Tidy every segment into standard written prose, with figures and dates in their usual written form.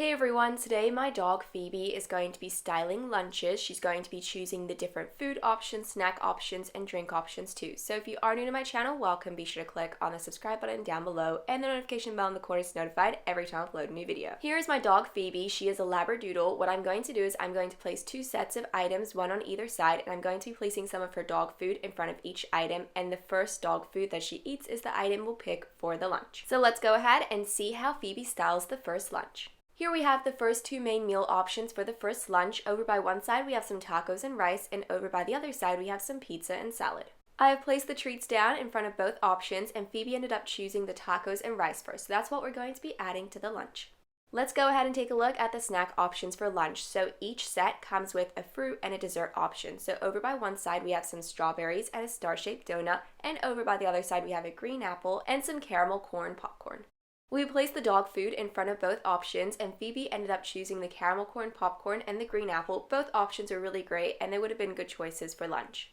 Hey everyone, today my dog Phoebe is going to be styling lunches. She's going to be choosing the different food options, snack options, and drink options too. So if you are new to my channel, welcome. Be sure to click on the subscribe button down below and the notification bell in the corner to be notified every time I upload a new video. Here is my dog Phoebe. She is a Labradoodle. What I'm going to do is I'm going to place two sets of items, one on either side, and I'm going to be placing some of her dog food in front of each item, and the first dog food that she eats is the item we'll pick for the lunch. So let's go ahead and see how Phoebe styles the first lunch. Here we have the first two main meal options for the first lunch. Over by one side we have some tacos and rice, and over by the other side we have some pizza and salad. I have placed the treats down in front of both options, and Phoebe ended up choosing the tacos and rice first, so that's what we're going to be adding to the lunch. Let's go ahead and take a look at the snack options for lunch. So each set comes with a fruit and a dessert option. So over by one side we have some strawberries and a star-shaped donut, and over by the other side we have a green apple and some caramel corn popcorn. We placed the dog food in front of both options, and Phoebe ended up choosing the caramel corn popcorn and the green apple. Both options are really great, and they would have been good choices for lunch.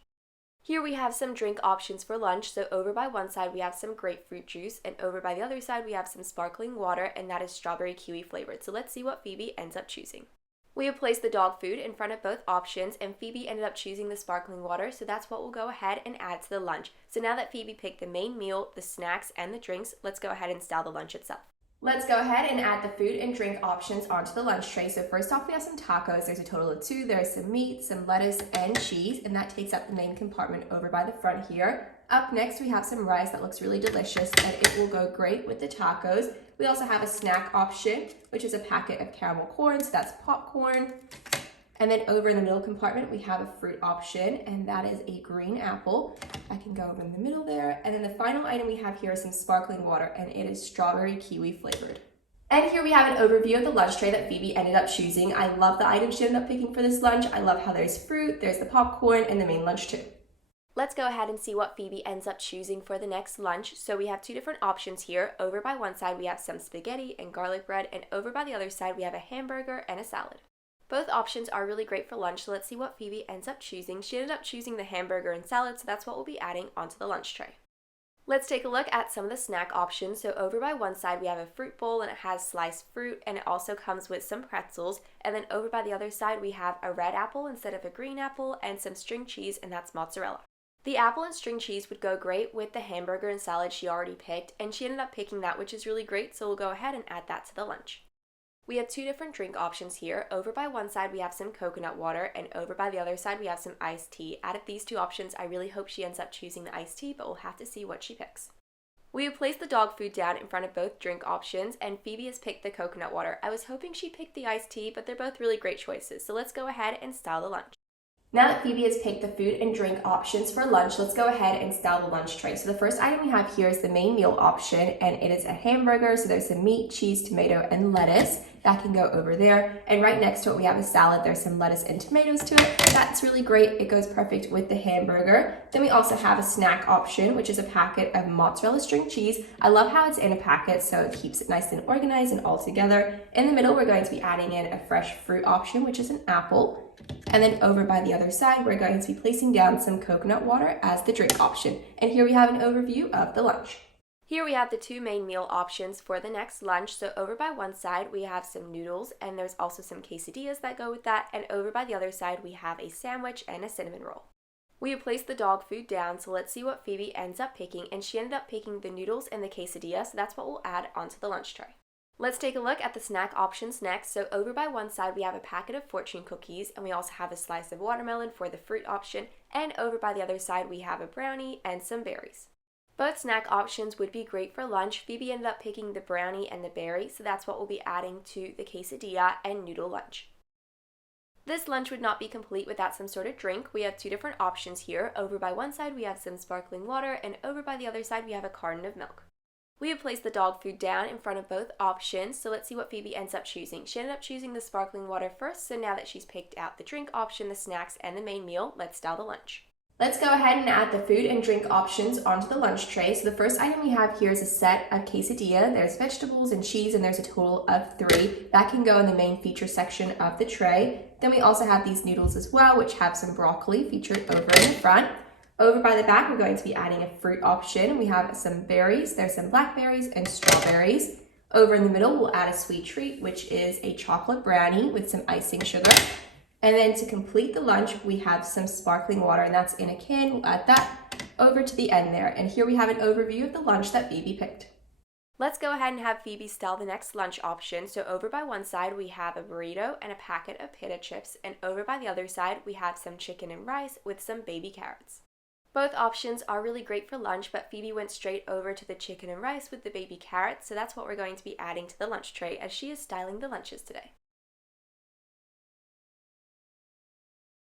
Here we have some drink options for lunch. So over by one side we have some grapefruit juice, and over by the other side we have some sparkling water, and that is strawberry kiwi flavored. So let's see what Phoebe ends up choosing. We have placed the dog food in front of both options, and Phoebe ended up choosing the sparkling water, so that's what we'll go ahead and add to the lunch. So now that Phoebe picked the main meal, the snacks, and the drinks, let's go ahead and style the lunch itself. Let's go ahead and add the food and drink options onto the lunch tray. So first off we have some tacos. There's a total of two. There's some meat, some lettuce, and cheese, and that takes up the main compartment over by the front here. Up next we have some rice that looks really delicious, and it will go great with the tacos. We also have a snack option, which is a packet of caramel corn, so that's popcorn. And then over in the middle compartment, we have a fruit option, and that is a green apple. I can go over in the middle there. And then the final item we have here is some sparkling water, and it is strawberry kiwi flavored. And here we have an overview of the lunch tray that Phoebe ended up choosing. I love the items she ended up picking for this lunch. I love how there's fruit, there's the popcorn, and the main lunch too. Let's go ahead and see what Phoebe ends up choosing for the next lunch. So we have two different options here. Over by one side we have some spaghetti and garlic bread, and over by the other side we have a hamburger and a salad. Both options are really great for lunch, so let's see what Phoebe ends up choosing. She ended up choosing the hamburger and salad, so that's what we'll be adding onto the lunch tray. Let's take a look at some of the snack options. So over by one side we have a fruit bowl, and it has sliced fruit, and it also comes with some pretzels. And then over by the other side we have a red apple instead of a green apple, and some string cheese, and that's mozzarella. The apple and string cheese would go great with the hamburger and salad she already picked, and she ended up picking that, which is really great, so we'll go ahead and add that to the lunch. We have two different drink options here. Over by one side we have some coconut water, and over by the other side we have some iced tea. Out of these two options, I really hope she ends up choosing the iced tea, but we'll have to see what she picks. We have placed the dog food down in front of both drink options, and Phoebe has picked the coconut water. I was hoping she picked the iced tea, but they're both really great choices, so let's go ahead and style the lunch. Now that Phoebe has picked the food and drink options for lunch, let's go ahead and style the lunch tray. So the first item we have here is the main meal option, and it is a hamburger. So there's some meat, cheese, tomato, and lettuce. That can go over there. And right next to it we have a salad. There's some lettuce and tomatoes to it. That's really great. It goes perfect with the hamburger. Then we also have a snack option, which is a packet of mozzarella string cheese. I love how it's in a packet, so it keeps it nice and organized and all together. In the middle we're going to be adding in a fresh fruit option, which is an apple. And then over by the other side, we're going to be placing down some coconut water as the drink option. And here we have an overview of the lunch. Here we have the two main meal options for the next lunch. So over by one side, we have some noodles, and there's also some quesadillas that go with that. And over by the other side, we have a sandwich and a cinnamon roll. We have placed the dog food down, so let's see what Phoebe ends up picking. And she ended up picking the noodles and the quesadilla, so that's what we'll add onto the lunch tray. Let's take a look at the snack options next. So over by one side we have a packet of fortune cookies, and we also have a slice of watermelon for the fruit option, and over by the other side we have a brownie and some berries. Both snack options would be great for lunch. Phoebe ended up picking the brownie and the berry, so that's what we'll be adding to the quesadilla and noodle lunch. This lunch would not be complete without some sort of drink. We have two different options here. Over by one side we have some sparkling water, and over by the other side we have a carton of milk. We have placed the dog food down in front of both options, so let's see what Phoebe ends up choosing. She ended up choosing the sparkling water first, so now that she's picked out the drink option, the snacks, and the main meal, let's style the lunch. Let's go ahead and add the food and drink options onto the lunch tray. So the first item we have here is a set of quesadilla. There's vegetables and cheese, and there's a total of 3. That can go in the main feature section of the tray. Then we also have these noodles as well, which have some broccoli featured over in the front. Over by the back, we're going to be adding a fruit option. We have some berries. There's some blackberries and strawberries. Over in the middle, we'll add a sweet treat, which is a chocolate brownie with some icing sugar. And then to complete the lunch, we have some sparkling water, and that's in a can. We'll add that over to the end there. And here we have an overview of the lunch that Phoebe picked. Let's go ahead and have Phoebe style the next lunch option. So over by one side, we have a burrito and a packet of pita chips. And over by the other side, we have some chicken and rice with some baby carrots. Both options are really great for lunch, but Phoebe went straight over to the chicken and rice with the baby carrots, so that's what we're going to be adding to the lunch tray as she is styling the lunches today.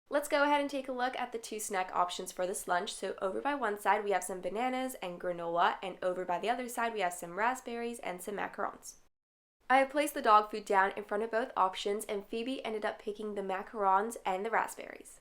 Let's go ahead and take a look at the two snack options for this lunch. So over by one side we have some bananas and granola, and over by the other side we have some raspberries and some macarons. I have placed the dog food down in front of both options, and Phoebe ended up picking the macarons and the raspberries.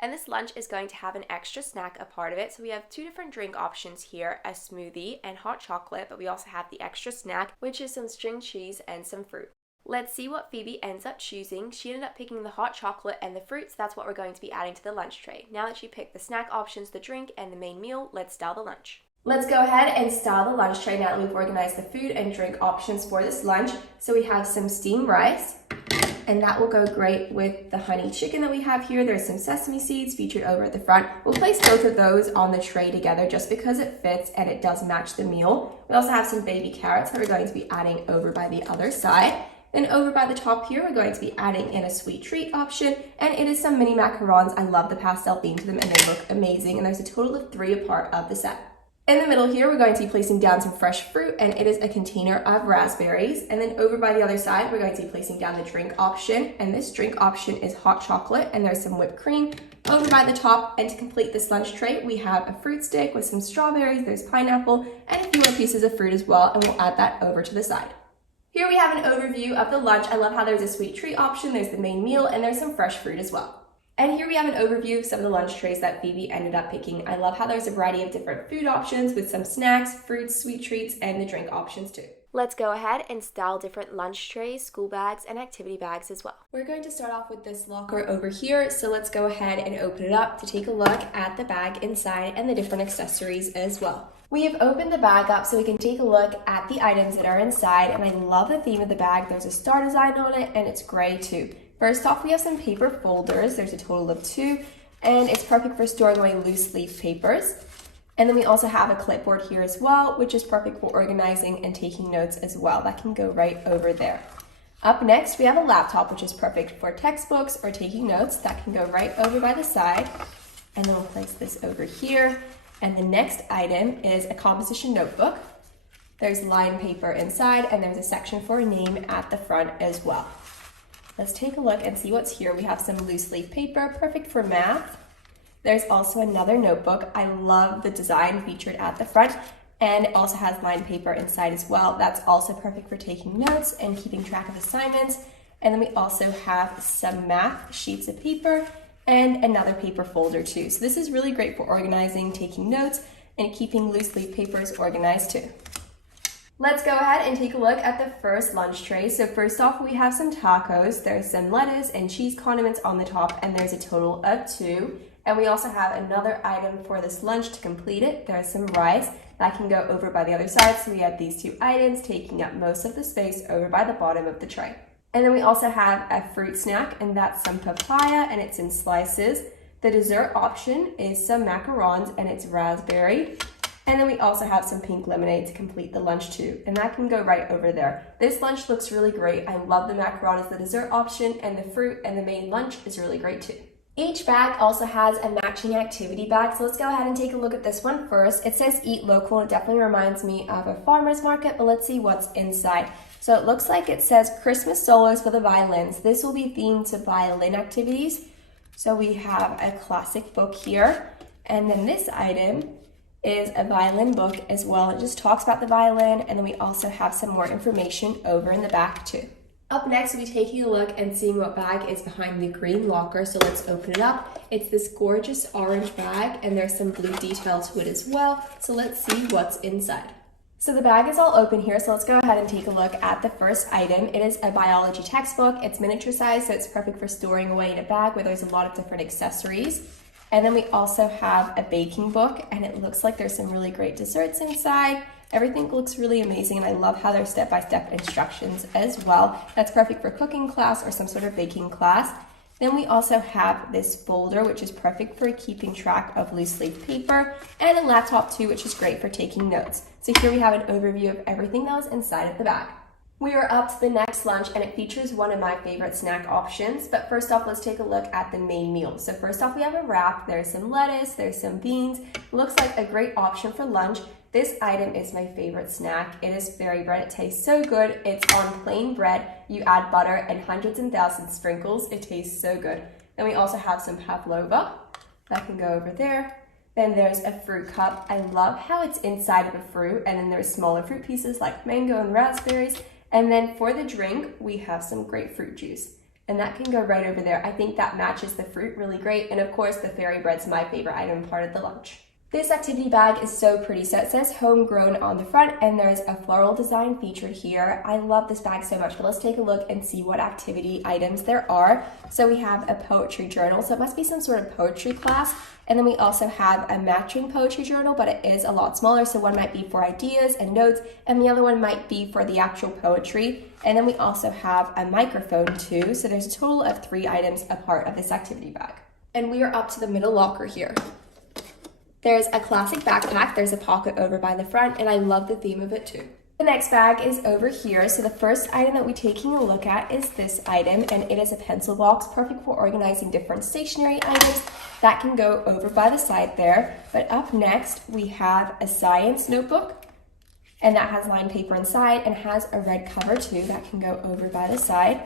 And this lunch is going to have an extra snack a part of it. So we have two different drink options here, a smoothie and hot chocolate, but we also have the extra snack, which is some string cheese and some fruit. Let's see what Phoebe ends up choosing. She ended up picking the hot chocolate and the fruit, so that's what we're going to be adding to the lunch tray. Now that she picked the snack options, the drink, and the main meal, let's style the lunch. Let's go ahead and style the lunch tray now that we've organized the food and drink options for this lunch. So we have some steamed rice, and that will go great with the honey chicken that we have here. There's some sesame seeds featured over at the front. We'll place both of those on the tray together just because it fits and it does match the meal. We also have some baby carrots that we're going to be adding over by the other side. Then over by the top here, we're going to be adding in a sweet treat option, and it is some mini macarons. I love the pastel theme to them and they look amazing, and there's a total of 3 a part of the set. In the middle here, we're going to be placing down some fresh fruit, and it is a container of raspberries. And then over by the other side, we're going to be placing down the drink option, and this drink option is hot chocolate, and there's some whipped cream over by the top. And to complete this lunch tray, we have a fruit stick with some strawberries, there's pineapple, and a few more pieces of fruit as well, and we'll add that over to the side. Here we have an overview of the lunch. I love how there's a sweet treat option, there's the main meal, and there's some fresh fruit as well. And here we have an overview of some of the lunch trays that Phoebe ended up picking. I love how there's a variety of different food options with some snacks, fruits, sweet treats, and the drink options too. Let's go ahead and style different lunch trays, school bags, and activity bags as well. We're going to start off with this locker over here, so let's go ahead and open it up to take a look at the bag inside and the different accessories as well. We have opened the bag up so we can take a look at the items that are inside, and I love the theme of the bag. There's a star design on it, and it's gray too. First off, we have some paper folders. There's a total of 2, and it's perfect for storing away loose leaf papers. And then we also have a clipboard here as well, which is perfect for organizing and taking notes as well. That can go right over there. Up next, we have a laptop, which is perfect for textbooks or taking notes. That can go right over by the side. And then we'll place this over here. And the next item is a composition notebook. There's lined paper inside, and there's a section for a name at the front as well. Let's take a look and see what's here. We have some loose leaf paper, perfect for math. There's also another notebook. I love the design featured at the front, and it also has lined paper inside as well. That's also perfect for taking notes and keeping track of assignments. And then we also have some math sheets of paper and another paper folder too. So this is really great for organizing, taking notes, and keeping loose leaf papers organized too. Let's go ahead and take a look at the first lunch tray. So first off, we have some tacos. There's some lettuce and cheese condiments on the top, and there's a total of 2. And we also have another item for this lunch to complete it. There's some rice that can go over by the other side. So we have these 2 items taking up most of the space over by the bottom of the tray. And then we also have a fruit snack, and that's some papaya, and it's in slices. The dessert option is some macarons, and it's raspberry. And then we also have some pink lemonade to complete the lunch too, and that can go right over there. This lunch looks really great. I love the macaron as the dessert option, and the fruit and the main lunch is really great too. Each bag also has a matching activity bag, so let's go ahead and take a look at this one first. It says eat local, and it definitely reminds me of a farmer's market, but let's see what's inside. So it looks like it says Christmas solos for the violins. This will be themed to violin activities. So we have a classic book here, and then this item is a violin book as well. It just talks about the violin, and then we also have some more information over in the back too. Up next, we'll be taking a look and seeing what bag is behind the green locker. So let's open it up. It's this gorgeous orange bag, and there's some blue detail to it as well. So let's see what's inside. So the bag is all open here, so let's go ahead and take a look at the first item. It is a biology textbook. It's miniature size, so it's perfect for storing away in a bag where there's a lot of different accessories. And then we also have a baking book, and it looks like there's some really great desserts inside. Everything looks really amazing, and I love how there's step-by-step instructions as well. That's perfect for cooking class or some sort of baking class. Then we also have this folder, which is perfect for keeping track of loose leaf paper, and a laptop too, which is great for taking notes. So here we have an overview of everything that was inside of the bag. We are up to the next lunch, and it features one of my favorite snack options. But first off, let's take a look at the main meal. So first off, we have a wrap. There's some lettuce, there's some beans. Looks like a great option for lunch. This item is my favorite snack. It is fairy bread. It tastes so good. It's on plain bread. You add butter and hundreds and thousands of sprinkles. It tastes so good. Then we also have some pavlova. That can go over there. Then there's a fruit cup. I love how it's inside of a fruit, and then there's smaller fruit pieces like mango and raspberries. And then for the drink, we have some grapefruit juice, and that can go right over there. I think that matches the fruit really great. And of course, the fairy bread's my favorite item, part of the lunch. This activity bag is so pretty. So it says homegrown on the front, and there's a floral design featured here. I love this bag so much, but let's take a look and see what activity items there are. So we have a poetry journal, so it must be some sort of poetry class. And then we also have a matching poetry journal, but it is a lot smaller. So one might be for ideas and notes, and the other one might be for the actual poetry. And then we also have a microphone too. So there's a total of 3 items a part of this activity bag. And we are up to the middle locker here. There's a classic backpack. There's a pocket over by the front, and I love the theme of it too. The next bag is over here. So the first item that we're taking a look at is this item, and it is a pencil box, perfect for organizing different stationery items. That can go over by the side there. But up next, we have a science notebook, and that has lined paper inside and has a red cover too. That can go over by the side.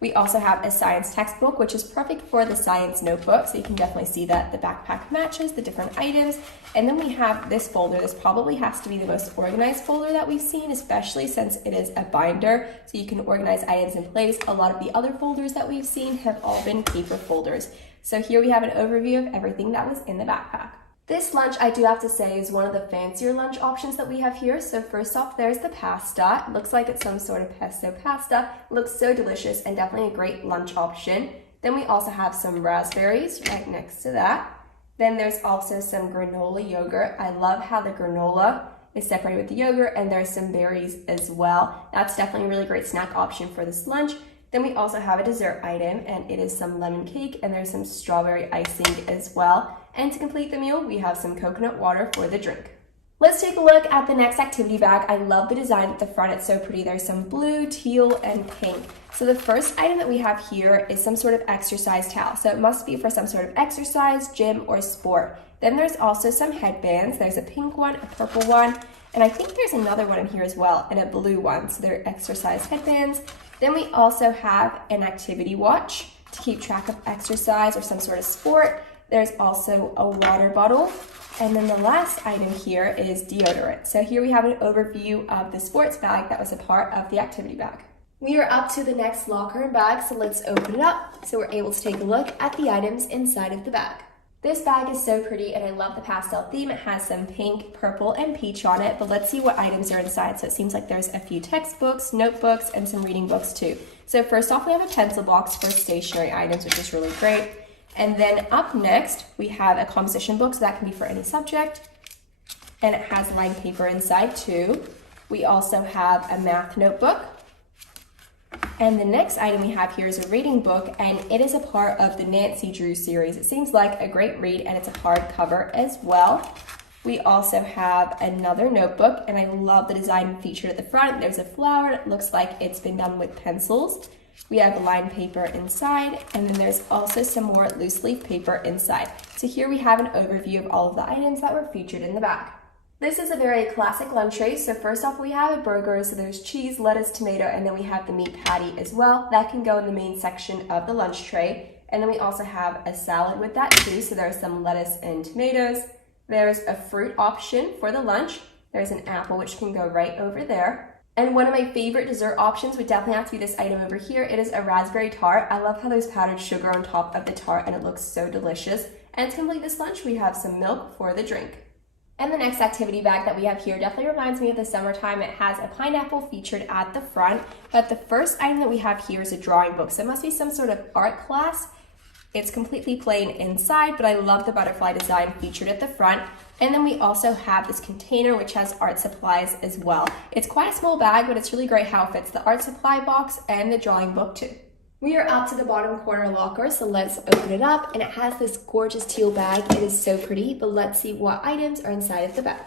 We also have a science textbook, which is perfect for the science notebook. So you can definitely see that the backpack matches the different items. And then we have this folder. This probably has to be the most organized folder that we've seen, especially since it is a binder. So you can organize items in place. A lot of the other folders that we've seen have all been paper folders. So here we have an overview of everything that was in the backpack. This lunch, I do have to say, is one of the fancier lunch options that we have here. So first off, there's the pasta. It looks like it's some sort of pesto pasta. It looks so delicious and definitely a great lunch option. Then we also have some raspberries right next to that. Then there's also some granola yogurt. I love how the granola is separated with the yogurt, and there's some berries as well. That's definitely a really great snack option for this lunch. Then we also have a dessert item, and it is some lemon cake, and there's some strawberry icing as well. And to complete the meal, we have some coconut water for the drink. Let's take a look at the next activity bag. I love the design at the front. It's so pretty. There's some blue, teal, and pink. So the first item that we have here is some sort of exercise towel. So it must be for some sort of exercise, gym, or sport. Then there's also some headbands. There's a pink one, a purple one, and I think there's another one in here as well, and a blue one. So they're exercise headbands. Then we also have an activity watch to keep track of exercise or some sort of sport. There's also a water bottle. And then the last item here is deodorant. So here we have an overview of the sports bag that was a part of the activity bag. We are up to the next locker and bag, so let's open it up so we're able to take a look at the items inside of the bag. This bag is so pretty, and I love the pastel theme. It has some pink, purple, and peach on it, but let's see what items are inside. So it seems like there's a few textbooks, notebooks, and some reading books too. So first off, we have a pencil box for stationery items, which is really great. And then up next, we have a composition book, so that can be for any subject. And it has lined paper inside too. We also have a math notebook. And the next item we have here is a reading book, and it is a part of the Nancy Drew series. It seems like a great read, and it's a hardcover as well. We also have another notebook, and I love the design featured at the front. There's a flower. It looks like it's been done with pencils. We have lined paper inside, and then there's also some more loose leaf paper inside. So here we have an overview of all of the items that were featured in the bag. This is a very classic lunch tray. So first off, we have a burger. So there's cheese, lettuce, tomato, and then we have the meat patty as well. That can go in the main section of the lunch tray. And then we also have a salad with that too. So there's some lettuce and tomatoes. There's a fruit option for the lunch. There's an apple, which can go right over there. And one of my favorite dessert options would definitely have to be this item over here. It is a raspberry tart. I love how there's powdered sugar on top of the tart, and it looks so delicious. And to complete this lunch, we have some milk for the drink. And the next activity bag that we have here definitely reminds me of the summertime. It has a pineapple featured at the front, but the first item that we have here is a drawing book. So it must be some sort of art class. It's completely plain inside, but I love the butterfly design featured at the front. And then we also have this container which has art supplies as well. It's quite a small bag, but it's really great how it fits the art supply box and the drawing book too. We are up to the bottom corner locker, so let's open it up, and it has this gorgeous teal bag. It is so pretty, but let's see what items are inside of the bag.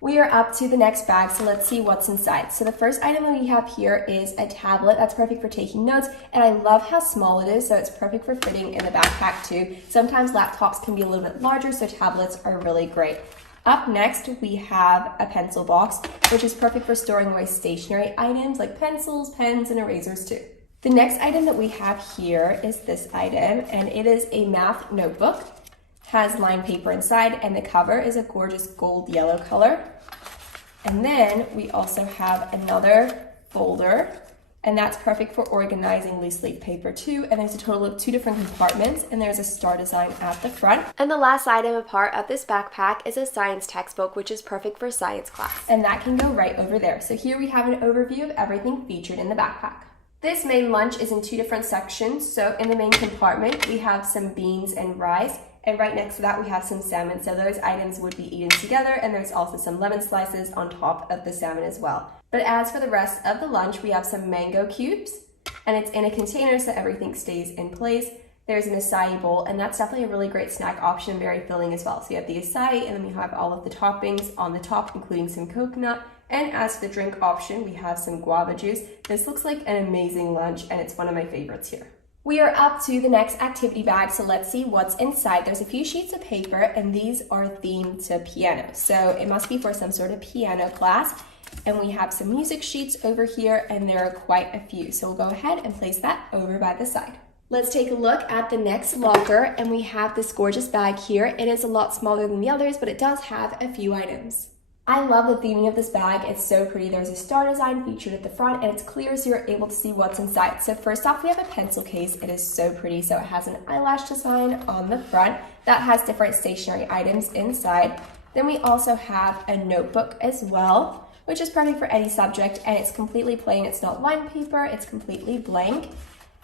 We are up to the next bag, so let's see what's inside. So the first item that we have here is a tablet. That's perfect for taking notes, and I love how small it is, so it's perfect for fitting in the backpack too. Sometimes laptops can be a little bit larger, so tablets are really great. Up next, we have a pencil box, which is perfect for storing away stationery items like pencils, pens, and erasers too. The next item that we have here is this item, and it is a math notebook. Has lined paper inside, and the cover is a gorgeous gold yellow color. And then we also have another folder, and that's perfect for organizing loose leaf paper too. And there's a total of 2 different compartments, and there's a star design at the front. And the last item a part of this backpack is a science textbook, which is perfect for science class. And that can go right over there. So here we have an overview of everything featured in the backpack. This main lunch is in 2 different sections. So in the main compartment, we have some beans and rice. And right next to that, we have some salmon. So those items would be eaten together, and there's also some lemon slices on top of the salmon as well. But as for the rest of the lunch, we have some mango cubes, and it's in a container so everything stays in place. There's an acai bowl, and that's definitely a really great snack option, very filling as well. So you have the acai, and then we have all of the toppings on the top, including some coconut. And as for the drink option, we have some guava juice. This looks like an amazing lunch, and it's one of my favorites here. We are up to the next activity bag, so let's see what's inside. There's a few sheets of paper, and these are themed to piano. So it must be for some sort of piano class. And we have some music sheets over here, and there are quite a few. So we'll go ahead and place that over by the side. Let's take a look at the next locker, and we have this gorgeous bag here. It is a lot smaller than the others, but it does have a few items. I love the theming of this bag. It's so pretty. There's a star design featured at the front, and it's clear so you're able to see what's inside. So first off, we have a pencil case. It is so pretty. So it has an eyelash design on the front that has different stationery items inside. Then we also have a notebook as well, which is perfect for any subject, and it's completely plain. It's not lined paper. It's completely blank.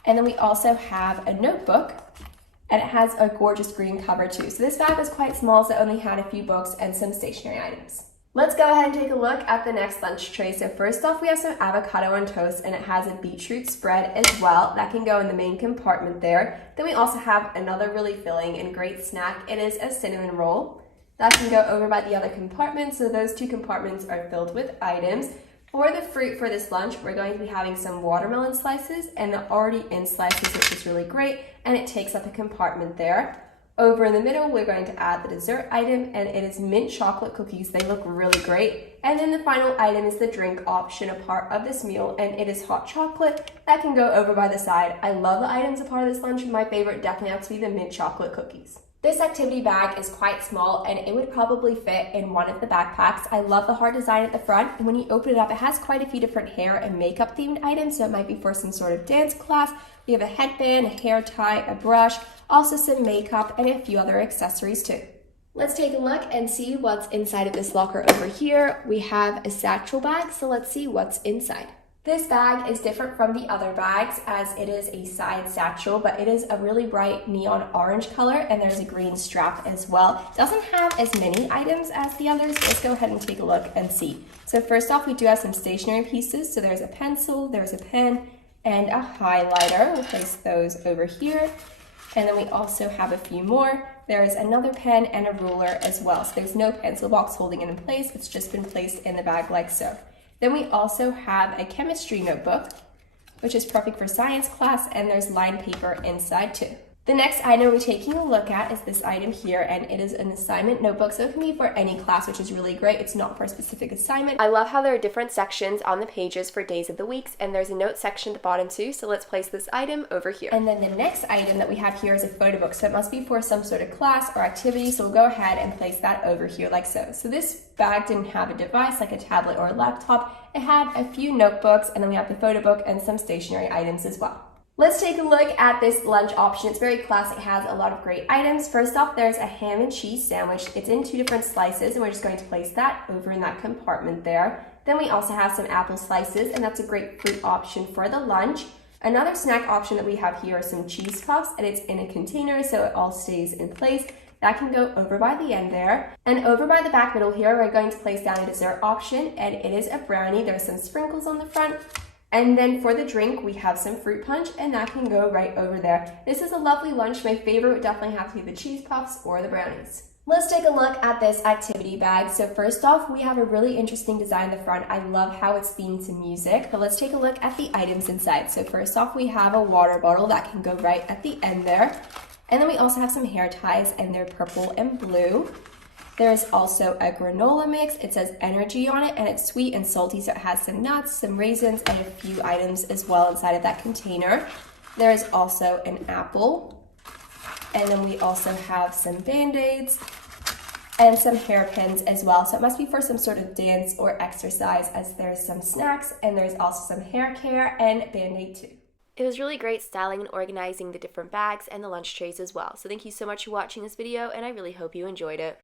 And then we also have a notebook, and it has a gorgeous green cover too. So this bag was quite small, so it only had a few books and some stationery items. Let's go ahead and take a look at the next lunch tray. So first off, we have some avocado on toast, and it has a beetroot spread as well. That can go in the main compartment there. Then we also have another really filling and great snack. It is a cinnamon roll. That can go over by the other compartment. So those 2 compartments are filled with items. For the fruit for this lunch, we're going to be having some watermelon slices, and the already in slices, which is really great, and it takes up a compartment there. Over in the middle, we're going to add the dessert item, and it is mint chocolate cookies. They look really great. And then the final item is the drink option, a part of this meal, and it is hot chocolate. That can go over by the side. I love the items a part of this lunch, and my favorite definitely have to be the mint chocolate cookies. This activity bag is quite small, and it would probably fit in one of the backpacks. I love the heart design at the front, and when you open it up, it has quite a few different hair and makeup themed items, so it might be for some sort of dance class. We have a headband, a hair tie, a brush, also some makeup, and a few other accessories too. Let's take a look and see what's inside of this locker over here. We have a satchel bag, so let's see what's inside. This bag is different from the other bags as it is a side satchel, but it is a really bright neon orange color, and there's a green strap as well. It doesn't have as many items as the others, so let's go ahead and take a look and see. So first off, we do have some stationery pieces. So there's a pencil, there's a pen, and a highlighter. We'll place those over here. And then we also have a few more. There's another pen and a ruler as well. So there's no pencil box holding it in place. It's just been placed in the bag like so. Then we also have a chemistry notebook, which is perfect for science class, and there's lined paper inside too. The next item we're taking a look at is this item here, and it is an assignment notebook, so it can be for any class, which is really great. It's not for a specific assignment. I love how there are different sections on the pages for days of the weeks, and there's a note section at the bottom too, so let's place this item over here. And then the next item that we have here is a photo book, so it must be for some sort of class or activity, so we'll go ahead and place that over here like so. So this bag didn't have a device like a tablet or a laptop. It had a few notebooks, and then we have the photo book and some stationery items as well. Let's take a look at this lunch option. It's very classic, it has a lot of great items. First off, there's a ham and cheese sandwich. It's in 2 different slices, and we're just going to place that over in that compartment there. Then we also have some apple slices, and that's a great fruit option for the lunch. Another snack option that we have here are some cheese puffs, and it's in a container, so it all stays in place. That can go over by the end there. And over by the back middle here, we're going to place down a dessert option, and it is a brownie. There's some sprinkles on the front. And then for the drink, we have some fruit punch, and that can go right over there. This is a lovely lunch. My favorite would definitely have to be the cheese puffs or the brownies. Let's take a look at this activity bag. So first off, we have a really interesting design in the front. I love how it's themed to music, but let's take a look at the items inside. So first off, we have a water bottle that can go right at the end there. And then we also have some hair ties, and they're purple and blue. There's also a granola mix. It says energy on it, and it's sweet and salty, so it has some nuts, some raisins, and a few items as well inside of that container. There's also an apple. And then we also have some Band-Aids and some hairpins as well. So it must be for some sort of dance or exercise, as there's some snacks and there's also some hair care and Band-Aid too. It was really great styling and organizing the different bags and the lunch trays as well. So thank you so much for watching this video, and I really hope you enjoyed it.